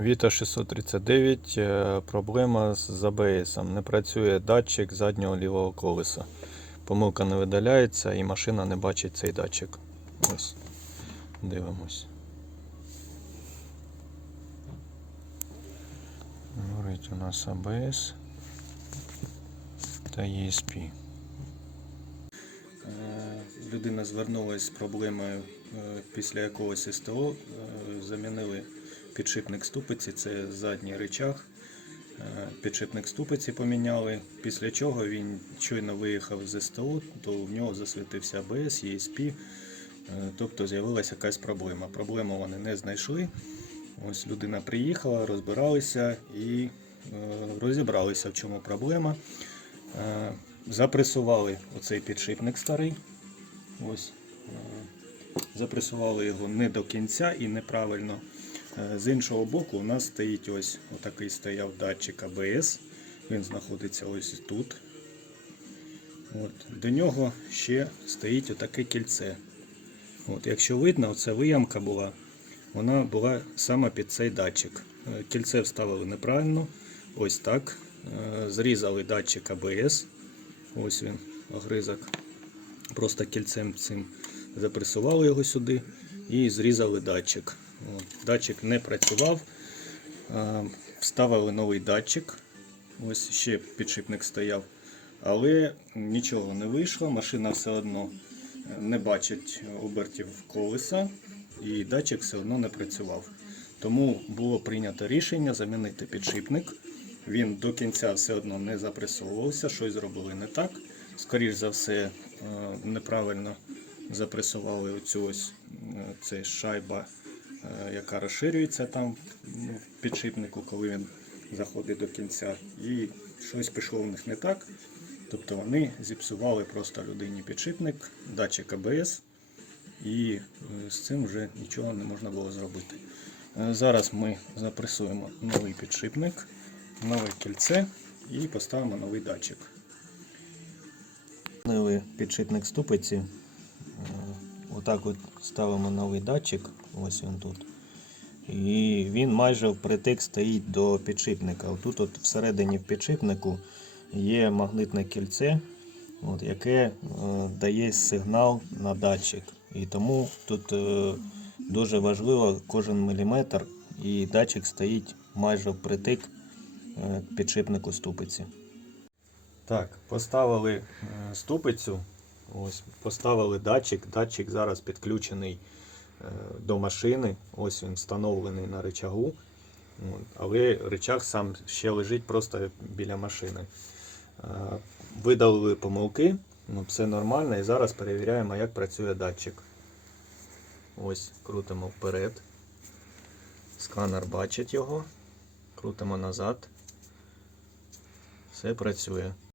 Віта 639. е, Проблема з АБС. Не працює датчик заднього лівого колеса. Помилка не видаляється і машина не бачить цей датчик. Ось. Дивимось. Горить у нас АБС та ESP. Е, Людина звернулася з проблемою е, після якогось СТО. е, Замінили підшипник ступиці, це задній рычаг. Е, Підшипник ступиці поміняли, після чого він щойно виїхав з СТО, то в нього засвітився АБС, ESP, е, тобто з'явилася якась проблема. Проблему вони не знайшли. Ось людина приїхала, розбиралися і е, розібралися, в чому проблема. Запресували оцей підшипник старий. Ось. Запресували його не до кінця і неправильно. Е, З іншого боку, у нас стоїть ось отакий стояв датчик АБС. Він знаходиться ось тут. От. До нього ще стоїть отаке кільце. От. Якщо видно, оця виямка була, вона була саме під цей датчик. Е, Кільце вставили неправильно. Ось так. Е, Зрізали датчик АБС. Ось він, огризок. Просто кільцем цим запресували його сюди і зрізали датчик. Датчик не працював. Вставили новий датчик. Ось ще підшипник стояв. Але нічого не вийшло. Машина все одно е, не бачить обертів колеса, і датчик все одно не працював. Тому було прийнято рішення замінити підшипник. Він до кінця все одно не запресовувався, щось зробили не так. Скоріш за все, е, неправильно запресували оцю ось е, це шайба, е, яка розширюється там ну, в підшипнику, коли він заходить до кінця. І щось пішло в них не так. Тобто вони зіпсували просто людині підшипник, датчик АБС, і е, з цим вже нічого не можна було зробити. Зараз ми запресуємо новий підшипник, нове кільце і поставимо новий датчик. Підшипник ступиці. Отак от ставимо новий датчик, ось він тут. І він майже впритик стоїть до підшипника. Тут от всередині в підшипнику є магнитне кільце, от, яке е, дає сигнал на датчик. І тому тут е, дуже важливо кожен міліметр, і датчик стоїть майже впритик е, підшипнику ступиці. Так, поставили ступицю, ось поставили датчик. Датчик зараз підключений е, до машини. Ось він встановлений на рычагу. От, Але рычаг сам ще лежить просто біля машини. Е, Видалили помилки, ну, все нормально. І зараз перевіряємо, як працює датчик. Ось, крутимо вперед. Сканер бачить його. Крутимо назад. Все працює.